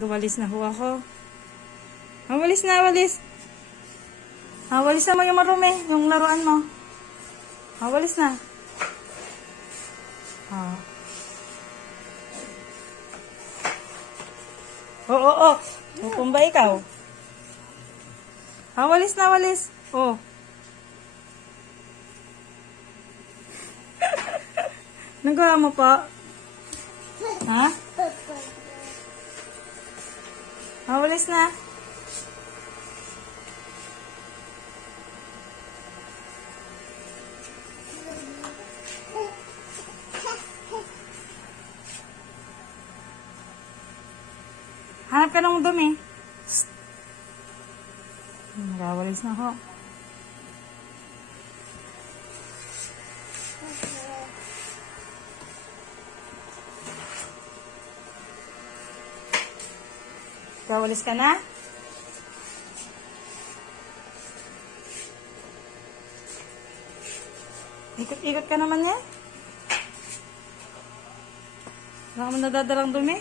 Walis na ho ako. Walis na, walis. Walis na mo yung marumi, yung laruan mo. Walis na. Oo. Hukom ba ikaw? Walis na, walis. Nagawa mo pa? Ha? Walis na. Hanap ka ng dumi. Nagawalis na ho. Nagawalis ka na? Ikot-ikot ka naman niya. Wala ka man nadadalang dumi.